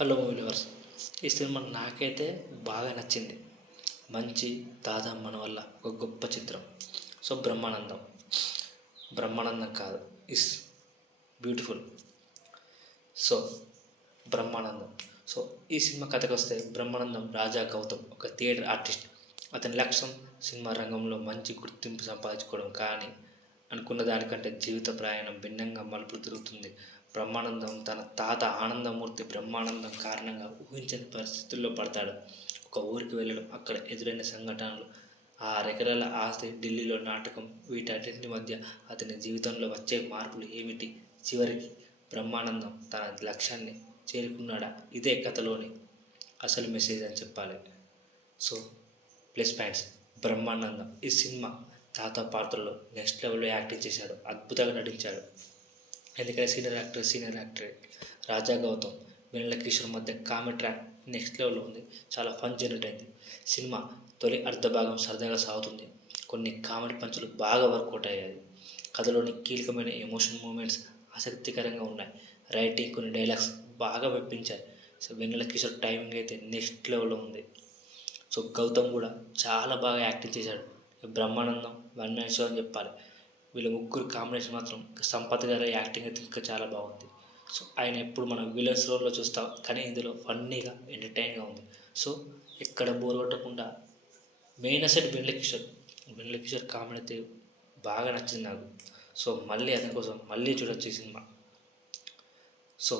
Hello viewers, ఈ cinema నాకైతే బాగా నచ్చింది. మంచి దాదా మన వల్ల ఒక గొప్ప చిత్రం. సో బ్రహ్మానందం కాదు, is beautiful. So Brahmanandam. So ఈ సినిమా కథకు వస్తే, బ్రహ్మానందం రాజా గౌతమ్ ఒక థియేటర్ ఆర్టిస్ట్. అతని లక్ష్యం సినిమా రంగంలో మంచి గుర్తింపు సంపాదించుకోవడం. కానీ అనుకున్న దానికంటే జీవిత ప్రయాణం భిన్నంగా మలుపులు తిరుగుతుంది. బ్రహ్మానందం తన తాత ఆనందమూర్తి బ్రహ్మానందం కారణంగా ఊహించని పరిస్థితుల్లో పడతాడు. ఒక ఊరికి వెళ్ళడం, అక్కడ ఎదురైన సంఘటనలు, ఆ ఎకరాల ఆస్తి, ఢిల్లీలో నాటకం, వీటన్నింటి మధ్య అతని జీవితంలో వచ్చే మార్పులు ఏమిటి? చివరికి బ్రహ్మానందం తన లక్ష్యాన్ని చేరుకున్నాడా? ఇదే కథలోని అసలు మెసేజ్ అని చెప్పాలి. So plus points. బ్రహ్మానందం ఈ సినిమా తాత పాత్రలో నెక్స్ట్ లెవెల్లో యాక్టింగ్ చేశాడు. అద్భుతంగా నటించాడు. ఎందుకంటే సీనియర్ యాక్టర్ రాజా గౌతమ్, వెన్నెల కిషోర్ మధ్య కామెడీ ట్రాక్ నెక్స్ట్ లెవెల్లో ఉంది. చాలా ఫన్ జనరేట్ అయింది. సినిమా తొలి అర్ధ భాగం సరదాగా సాగుతుంది. కొన్ని కామెడీ పంచులు బాగా వర్కౌట్ అయ్యాయి. కథలోని కీలకమైన ఎమోషన్ మూమెంట్స్ ఆసక్తికరంగా ఉన్నాయి. రైటింగ్, కొన్ని డైలాగ్స్ బాగా మెప్పించాయి. సో వెన్నెల కిషోర్ టైమింగ్ అయితే నెక్స్ట్ లెవెల్లో ఉంది. సో గౌతమ్ కూడా చాలా బాగా యాక్టింగ్ చేశాడు. బ్రహ్మానందం వన్ మ్యాన్ షో అని చెప్పాలి. వీళ్ళ ముగ్గురు కాంబినేషన్ మాత్రం, సంపత్ గారి యాక్టింగ్ అయితే ఇంకా చాలా బాగుంది. సో ఆయన ఎప్పుడు మనం విలన్స్ రోల్లో చూస్తాం, కానీ ఇందులో ఫన్నీగా ఎంటర్టైన్గా ఉంది. సో ఎక్కడ బోర్ కొట్టకుండా, మెయిన్ అసెట్ వెన్నెల కిషోర్ కామెడీ అయితే బాగా నచ్చింది నాకు. సో మళ్ళీ అతని కోసం మళ్ళీ చూడొచ్చు ఈ సినిమా. సో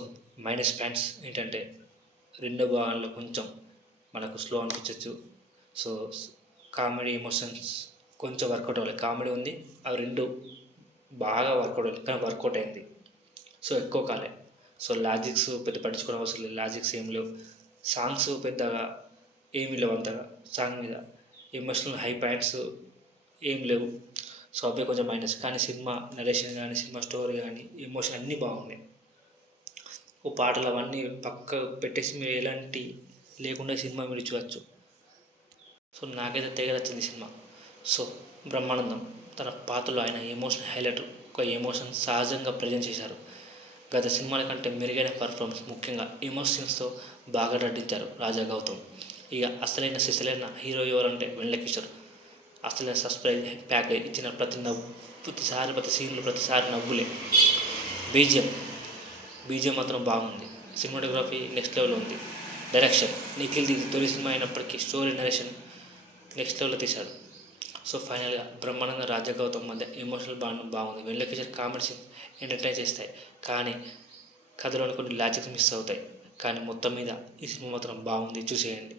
మైనస్ పాయింట్స్ ఏంటంటే, రెండో భాగంలో కొంచెం మనకు స్లో అనిపించవచ్చు. సో కామెడీ, ఎమోషన్స్ కొంచెం వర్కౌట్ అవ్వాలి. కామెడీ ఉంది, అవి రెండు బాగా వర్కౌట్ అవ్వాలి, కానీ వర్కౌట్ అయింది. సో ఎక్కువ కాలే. సో లాజిక్స్ పెద్ద పట్టించుకోవడం అవసరం లేదు. లాజిక్స్ ఏం లేవు. సాంగ్స్ పెద్దగా ఏమి లేవు అంతగా. సాంగ్ మీద ఎమోషనల్ హై పాయింట్స్ ఏం లేవు. సో అవి కొంచెం మైనస్. కానీ సినిమా నరేషన్ కానీ, సినిమా స్టోరీ కానీ, ఎమోషన్ అన్నీ బాగున్నాయి. ఓ పాటలు అవన్నీ పక్క పెట్టేసి మీరు ఎలాంటి లేకుండా సినిమా మీరు చూడవచ్చు. సో నాకైతే తెగ నచ్చింది సినిమా. సో బ్రహ్మానందం తన పాత్రలో ఆయన ఎమోషన్ హైలైట్, ఒక ఎమోషన్ సహజంగా ప్రజెంట్ చేశారు. గత సినిమాల కంటే మెరుగైన పర్ఫార్మెన్స్, ముఖ్యంగా ఎమోషన్స్తో బాగా నటించారు రాజా గౌతమ్. ఇక అసలైన సిసలైన హీరో ఎవరంటే వెన్నెల కిషోర్. అసలైన సర్ప్రైజ్ ప్యాకేజ్ ఇచ్చిన ప్రతి సీన్లు ప్రతిసారి నవ్వులే. బీజిఎం మాత్రం బాగుంది. సినిమాటోగ్రఫీ నెక్స్ట్ లెవెల్ ఉంది. డైరెక్షన్ నిఖిల్ ది తొలి సినిమా అయినప్పటికీ స్టోరీ నరేషన్ నెక్స్ట్ లెవెల్లో తీశాడు. సో ఫైనల్గా బ్రహ్మానంద రాజా గౌతమ్ మధ్య ఎమోషనల్ బాండ్ బాగుంది. వెన్నెల కిషోర్ కామెడీ సీన్స్ ఎంటర్టైన్ చేస్తాయి, కానీ కథలోని కొన్ని లాజిక్స్ మిస్ అవుతాయి. కానీ మొత్తం మీద ఈ సినిమా మాత్రం బాగుంది, చూసేయండి.